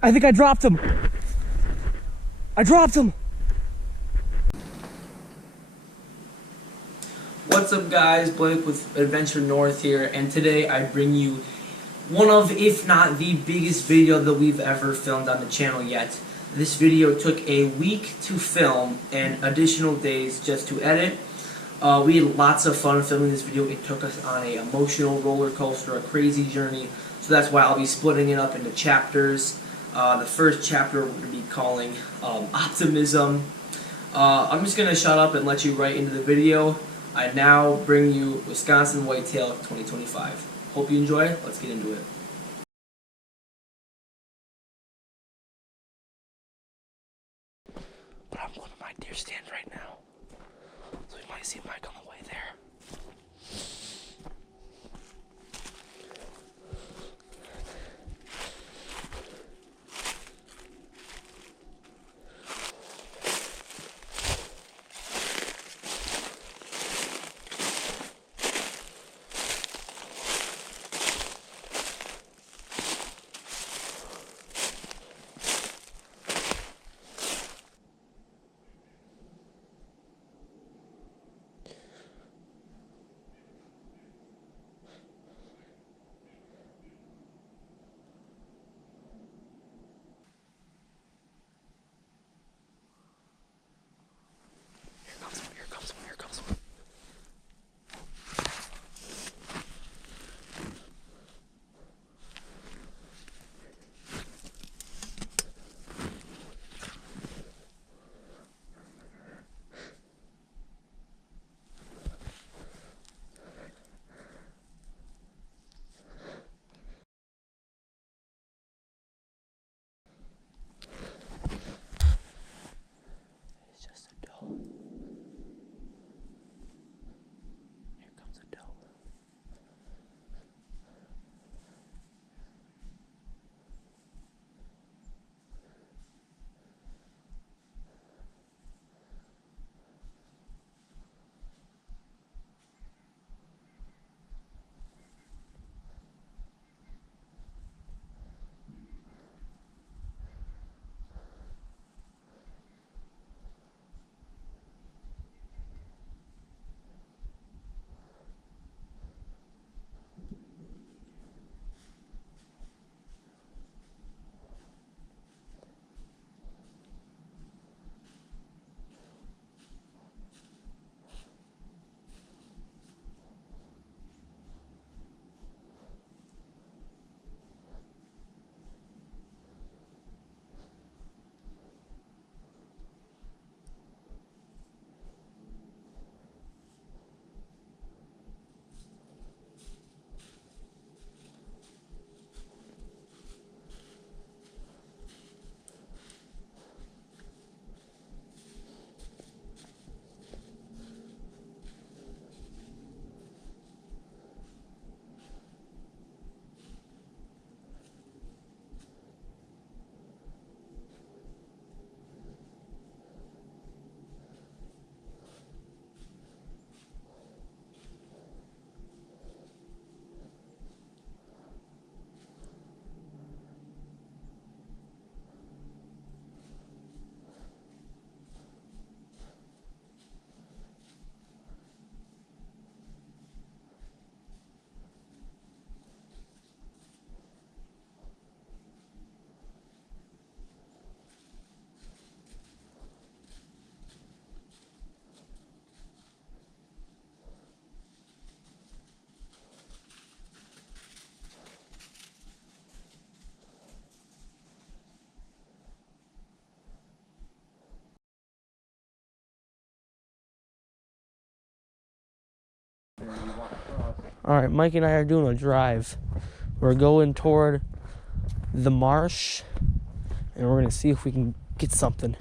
I think I dropped him. I dropped him. What's up, guys? Blake with Adventure North here, and today I bring you one of, if not the biggest video that we've ever filmed on the channel yet. This video took a week to film and additional days just to edit. We had lots of fun filming this video. It took us on an emotional roller coaster, a crazy journey. So that's why I'll be splitting it up into chapters. The first chapter we're going to be calling Optimism. I'm just going to shut up and let you right into the video. I now bring you Wisconsin Whitetail 2025. Hope you enjoy. Let's get into it. But I'm going to my deer stand right now, so we might see Mike on the way there. Here comes one. It's just a doe. Here comes a doe. Alright, Mike and I are doing a drive. We're going toward the marsh, and we're going to see if we can get something.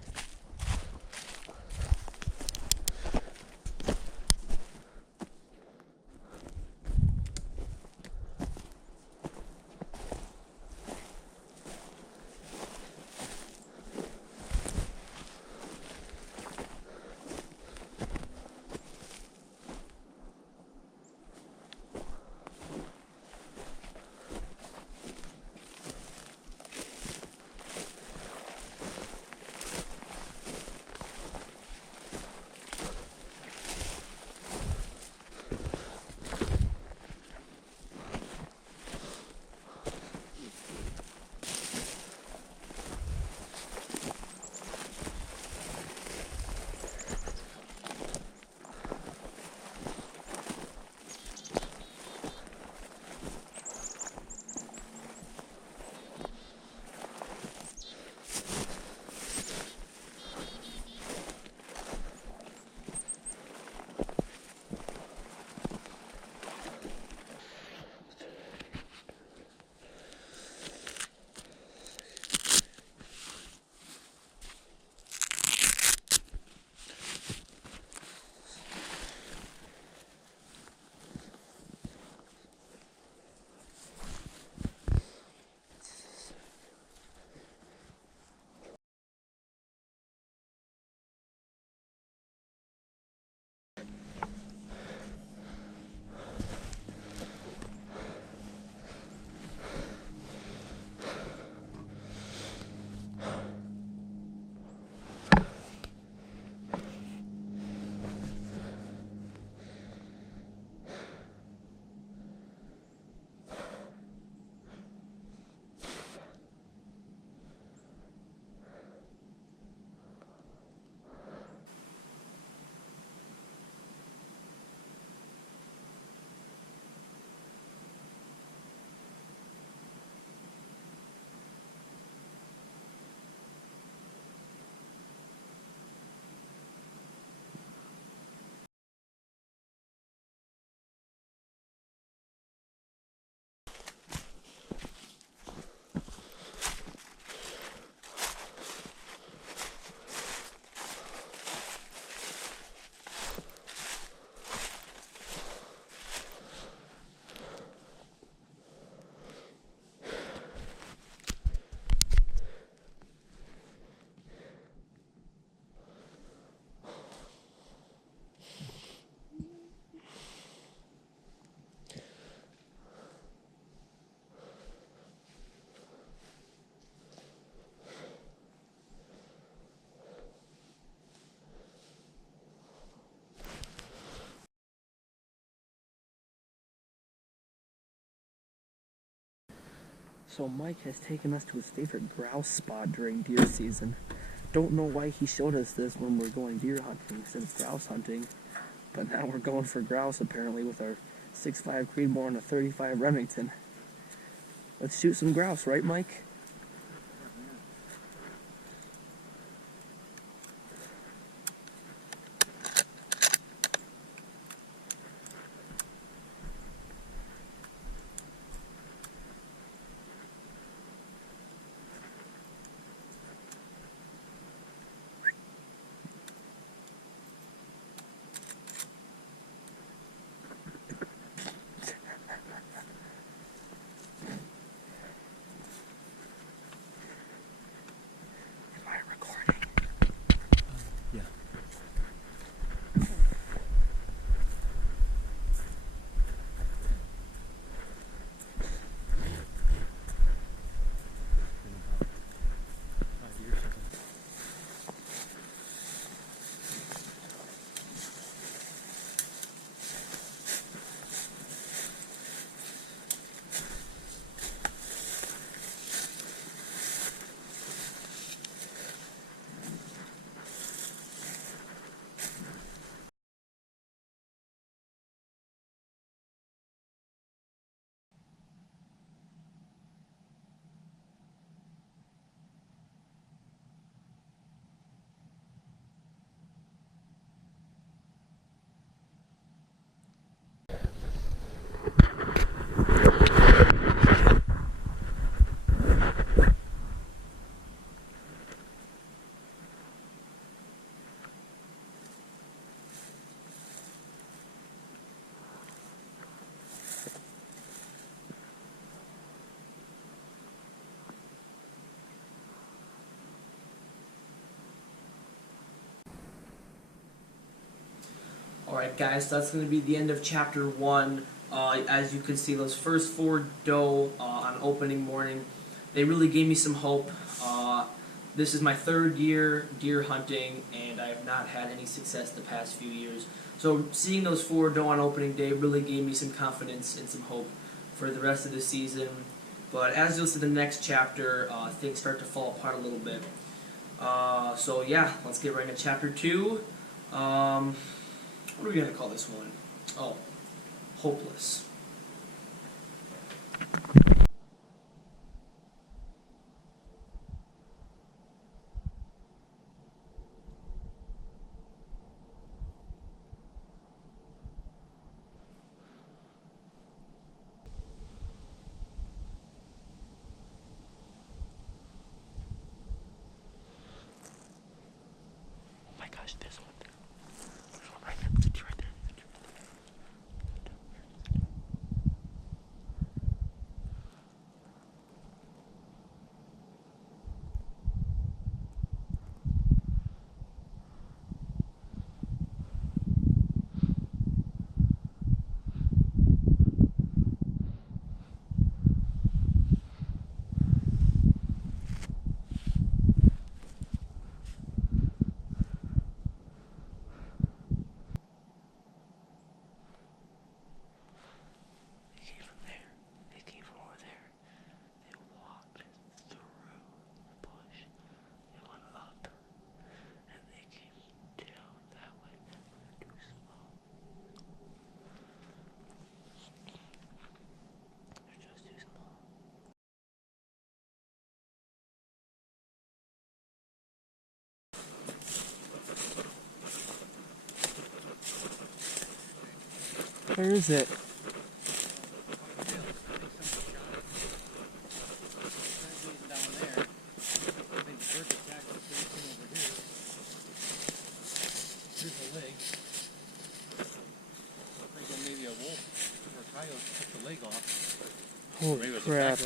So Mike has taken us to his favorite grouse spot during deer season. Don't know why he showed us this when we're going deer hunting instead of grouse hunting, but now we're going for grouse apparently with our 6.5 Creedmoor and a 35 Remington. Let's shoot some grouse, right Mike? Alright guys, so that's going to be the end of chapter 1. As you can see, those first 4 doe on opening morning, they really gave me some hope. This is my 3rd year deer hunting, and I have not had any success the past few years. So seeing those 4 doe on opening day really gave me some confidence and some hope for the rest of the season. But as you'll see in the next chapter, things start to fall apart a little bit. So yeah, let's get right into chapter 2. What are we going to call this one? Oh, hopeless. Oh my gosh, this one. There's one right there. It's right there. Where is it? Holy crap.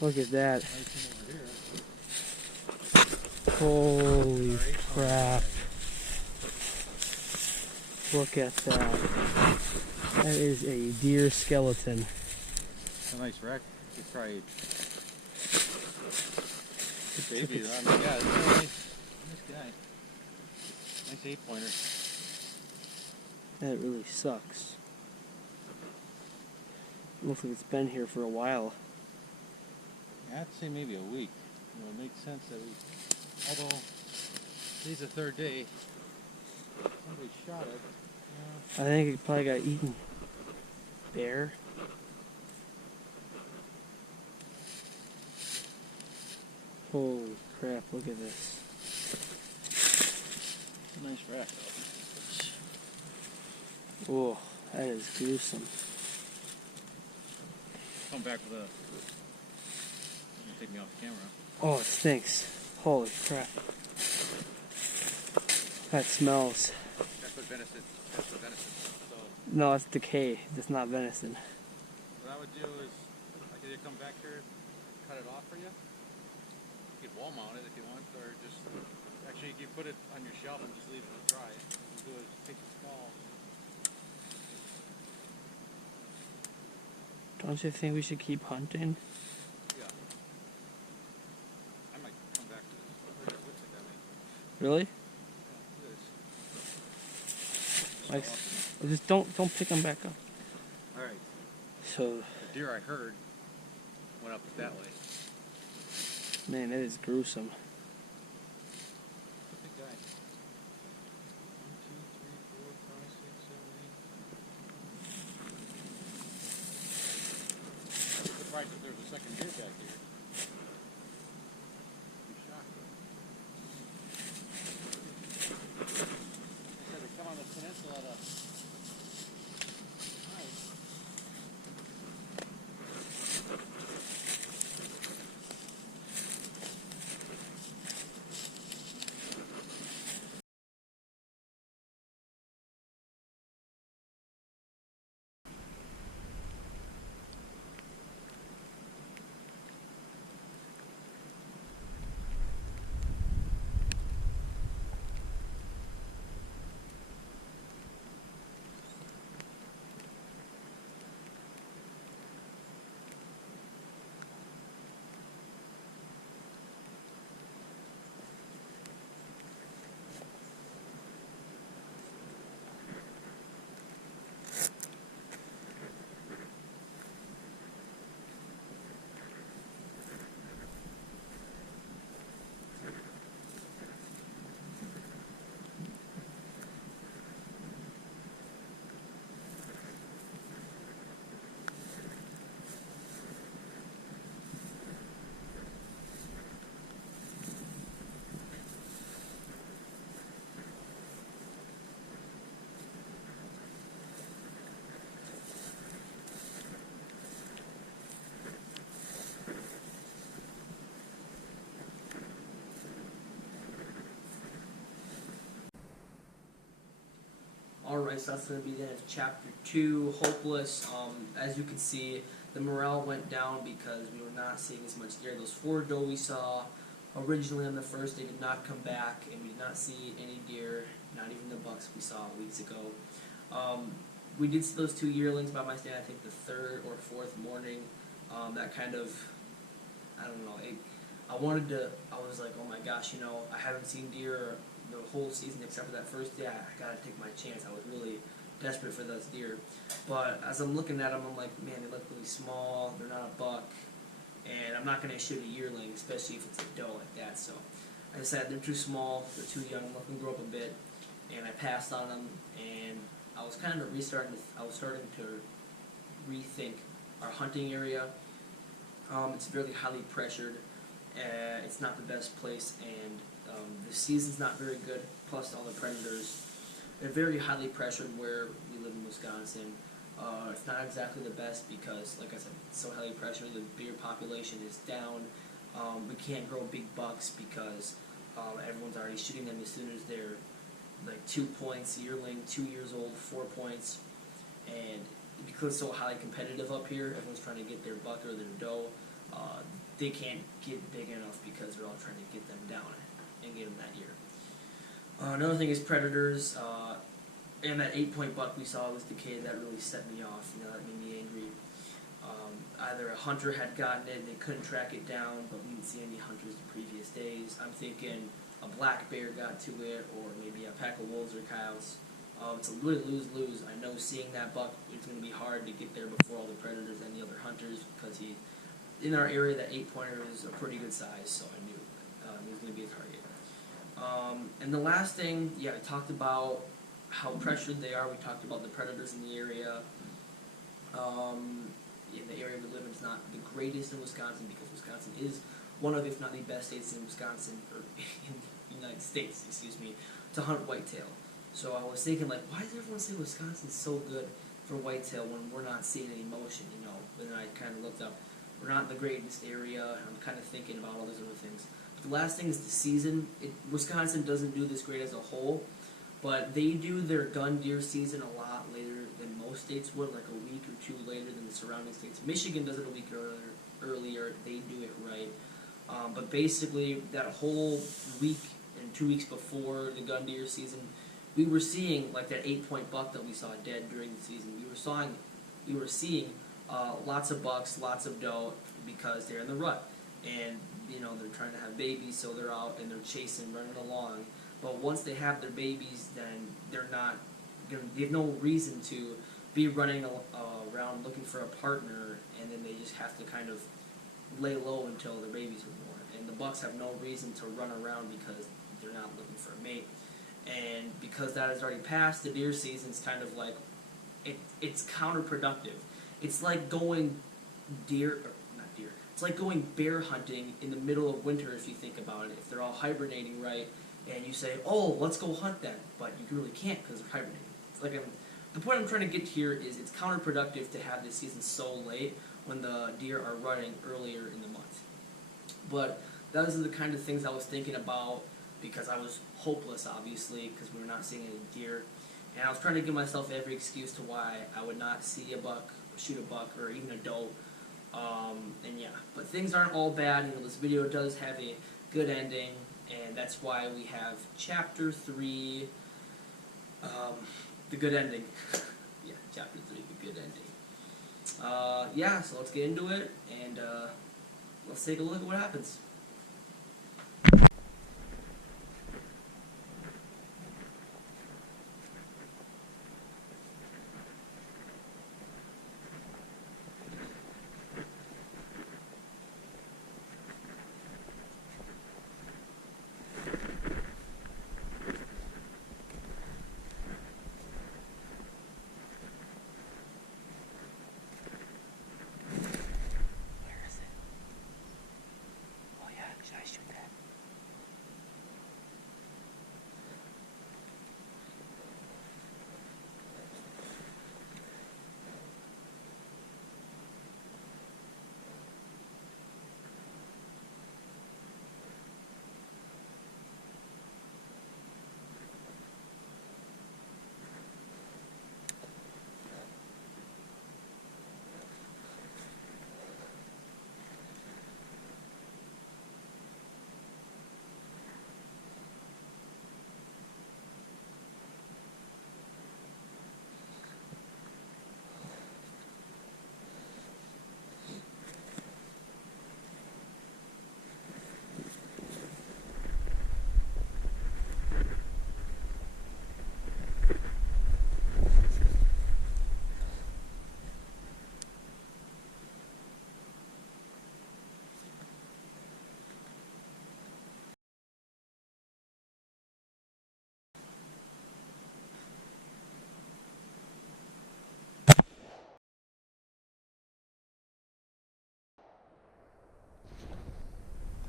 Look at that. Holy crap. Look at that. That is a deer skeleton. A nice wreck. You probably baby. I mean, yeah, it's a nice guy. Nice 8-pointer. That really sucks. Looks like it's been here for a while. I'd say maybe a week. You know, it makes sense that we, although today's the third day, somebody shot it. I think it probably got eaten. Bear? Holy crap, look at this. Nice rack. Oh, that is gruesome. Come back with a. You can take me off the camera. Oh, it stinks. Holy crap. That smells. That's what venison. That's what venison. So No, it's decay. It's not venison. what I would do is, I could either come back here, cut it off for you. You could wall mount it if you want, or just actually you can put it on your shelf and just leave it dry. What you do is take the skull. Don't you think we should keep hunting? Yeah. I might come back to this. Look at that, man. Really? Yeah, look at Like, this. just don't pick them back up. All right. So, The deer I heard went up that way. man, it is gruesome. Big guy. 1, 2, 3, 4, 5, 6, 7, 8. I'm surprised that there's a second deer back here. I'm shocked. They said they come on the peninsula to hide. Alright, so that's going to be the end of chapter 2, Hopeless. As you can see, the morale went down because we were not seeing as much deer. Those 4 doe we saw originally on the first day did not come back, and we did not see any deer, not even the bucks we saw weeks ago. We did see those 2 yearlings by my stand, I think the 3rd or 4th morning. That kind of, I don't know, I was like, oh my gosh, you know, I haven't seen deer the whole season except for that first day. I gotta take my chance. I was really desperate for those deer. But as I'm looking at them, I'm like, man, they look really small. They're not a buck. And I'm not gonna shoot a yearling, especially if it's a doe like that. So I decided they're too small, they're too young, let them grow up a bit. And I passed on them, and I was kind of starting to rethink our hunting area. It's really highly pressured. It's not the best place, and the season's not very good, plus all the predators. They're very highly pressured where we live in Wisconsin. It's not exactly the best because, like I said, it's so highly pressured, the deer population is down. We can't grow big bucks because everyone's already shooting them as soon as they're like 2 points, yearling, 2 years old, 4 points. And because it's so highly competitive up here, everyone's trying to get their buck or their doe. They can't get big enough because they're all trying to get them down and get them that year. Another thing is predators. And that 8-point buck we saw was decayed. That really set me off. You know, that made me angry. Either a hunter had gotten it and they couldn't track it down, but we didn't see any hunters the previous days. I'm thinking a black bear got to it, or maybe a pack of wolves or coyotes. It's a really lose-lose. I know seeing that buck, it's going to be hard to get there before all the predators and the other hunters because in our area, that 8-pointer is a pretty good size, so I knew he was going to be a target. And the last thing, yeah, I talked about how pressured they are. We talked about the predators in the area. In the area we live in is not the greatest in Wisconsin, because Wisconsin is one of, if not the best states in Wisconsin, or in the United States, excuse me, to hunt whitetail. So I was thinking, like, why does everyone say Wisconsin's so good for whitetail when we're not seeing any motion, you know? But then I kind of looked up, we're not in the greatest area, and I'm kind of thinking about all those other things. But the last thing is the season. Wisconsin doesn't do this great as a whole, but they do their gun deer season a lot later than most states would, like a week or two later than the surrounding states. Michigan does it a week earlier. They do it right. But basically, that whole week and 2 weeks before the gun deer season, we were seeing, like that 8-point buck that we saw dead during the season. We were seeing lots of bucks, lots of doe, because they're in the rut, and you know they're trying to have babies, so they're out and they're chasing, running along. But once they have their babies, then they're not gonna. They have no reason to be running around looking for a partner, and then they just have to kind of lay low until their babies are born. And the bucks have no reason to run around because they're not looking for a mate. And because that has already passed, the deer season's kind of like it's counterproductive. It's like going it's like going bear hunting in the middle of winter, if you think about it. If they're all hibernating, right, and you say, oh, let's go hunt then, but you really can't because they're hibernating. It's like the point I'm trying to get here is it's counterproductive to have this season so late when the deer are running earlier in the month. But those are the kind of things I was thinking about, because I was hopeless, obviously, because we were not seeing any deer. And I was trying to give myself every excuse to why I would not see a buck, shoot a buck, or even a doe. And yeah, but things aren't all bad. You know, this video does have a good ending, and that's why we have Chapter 3, the good ending. Yeah, Chapter 3, the good ending. Yeah, so let's get into it, and let's take a look at what happens.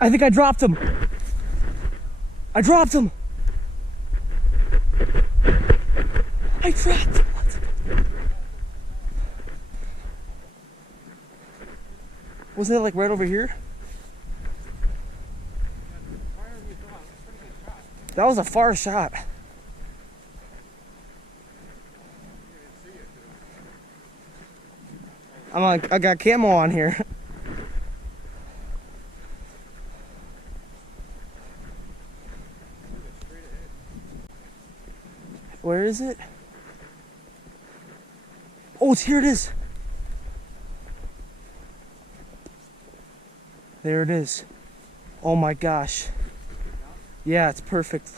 I think I dropped him. I dropped him. I dropped him. Wasn't it like right over here? That was a far shot. I got camo on here. Where is it? Oh, here it is. There it is. Oh my gosh. Yeah, it's perfect.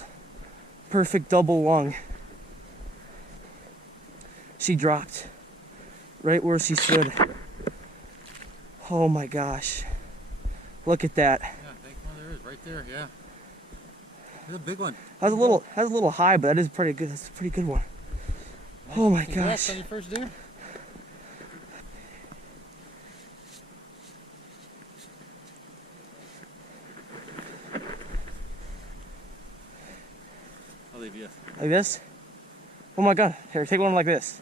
Perfect double lung. She dropped right where she stood. Oh my gosh. Look at that. Yeah, I think there is right there. Yeah. There's a big one. That's a little high, but that is pretty good. That's a pretty good one. Oh my Congrats gosh. on your first deer. I'll leave you. Like this? Oh my god. Here, take one like this.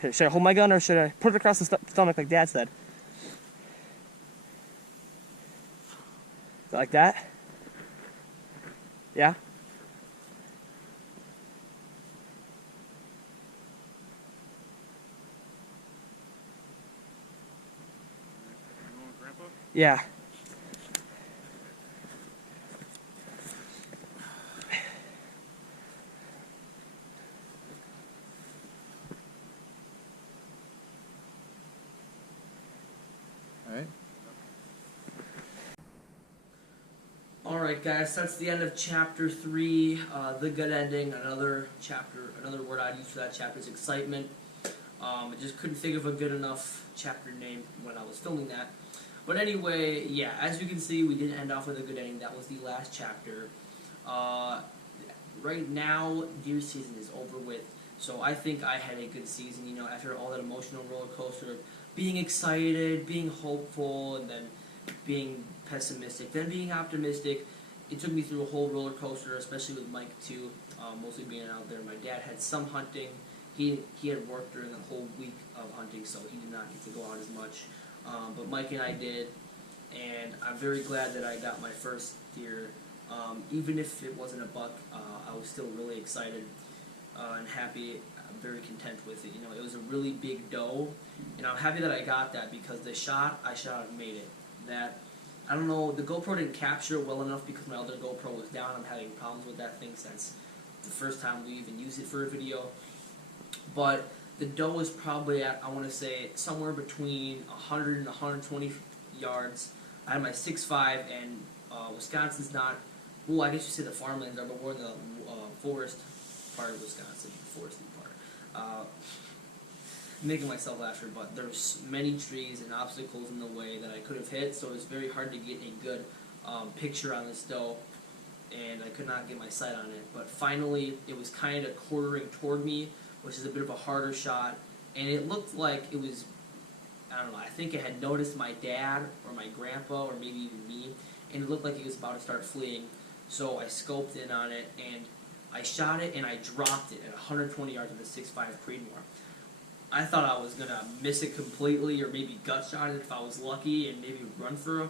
Here, should I hold my gun or should I put it across the stomach like Dad said? Like that? Yeah? You want Grandpa? Yeah. All right. Alright guys, that's the end of chapter 3, the good ending. Another word I'd use for that chapter is excitement. I just couldn't think of a good enough chapter name when I was filming that. But anyway, yeah, as you can see, we did end off with a good ending. That was the last chapter. Right now, deer season is over with, so I think I had a good season, you know, after all that emotional roller coaster of being excited, being hopeful, and then being pessimistic, then being optimistic. It took me through a whole roller coaster, especially with Mike too, mostly being out there. My dad had some hunting. He had worked during the whole week of hunting, so he did not get to go out as much. But Mike and I did, and I'm very glad that I got my first deer. Even if it wasn't a buck, I was still really excited and happy. I'm very content with it. You know, it was a really big doe, and I'm happy that I got that because the shot I shot made it. That, I don't know, the GoPro didn't capture it well enough because my other GoPro was down. I'm having problems with that thing since the first time we even used it for a video. But the doe is probably at, I want to say, somewhere between 100 and 120 yards. I had my 6.5, and Wisconsin's not, well, I guess you say the farmlands are, but we're in the forest part of Wisconsin, the foresty part. Making myself laugh here, but there's many trees and obstacles in the way that I could have hit, so it was very hard to get a good picture on this doe, and I could not get my sight on it. But finally, it was kind of quartering toward me, which is a bit of a harder shot, and it looked like it was, I don't know, I think it had noticed my dad or my grandpa or maybe even me, and it looked like he was about to start fleeing. So I scoped in on it, and I shot it, and I dropped it at 120 yards with a 6.5 Creedmoor. I thought I was going to miss it completely or maybe gut shot it if I was lucky and maybe run for a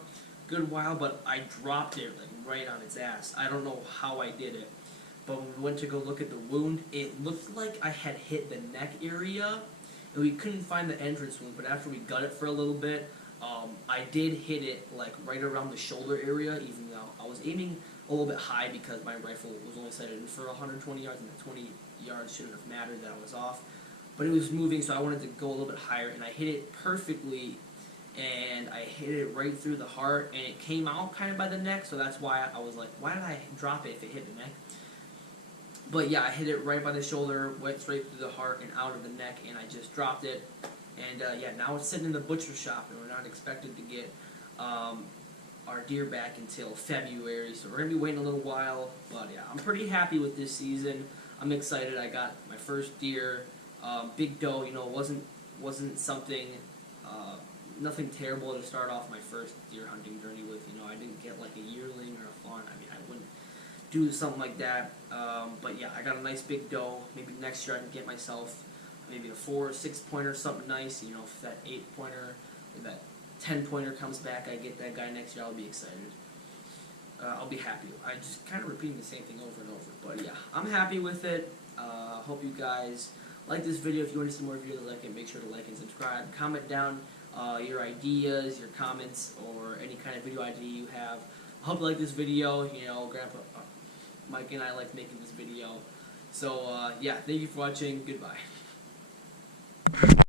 good while, but I dropped it like right on its ass. I don't know how I did it, but when we went to go look at the wound, it looked like I had hit the neck area, and we couldn't find the entrance wound, but after we gut it for a little bit, I did hit it like right around the shoulder area, even though I was aiming a little bit high because my rifle was only sighted in for 120 yards, and the 20 yards shouldn't have mattered that I was off. But it was moving, so I wanted to go a little bit higher, and I hit it perfectly, and I hit it right through the heart, and it came out kind of by the neck, so that's why I was like, why did I drop it if it hit the neck? But yeah, I hit it right by the shoulder, went straight through the heart and out of the neck, and I just dropped it. And yeah, now it's sitting in the butcher shop, and we're not expected to get our deer back until February, so we're going to be waiting a little while. But yeah, I'm pretty happy with this season. I'm excited. I got my first deer. Big doe, you know, wasn't something, nothing terrible to start off my first deer hunting journey with. You know, I didn't get like a yearling or a fawn. I mean, I wouldn't do something like that. But yeah, I got a nice big doe. Maybe next year I can get myself maybe a 4 or 6 pointer, something nice. You know, if that 8 pointer or that 10 pointer comes back, I get that guy next year. I'll be excited. I'll be happy. I just kind of repeating the same thing over and over. But yeah, I'm happy with it. Hope you guys like this video. If you want to see more videos like it, make sure to like and subscribe. Comment down your ideas, your comments, or any kind of video idea you have. I hope you like this video. You know, Grandpa Mike and I like making this video. So yeah, thank you for watching. Goodbye.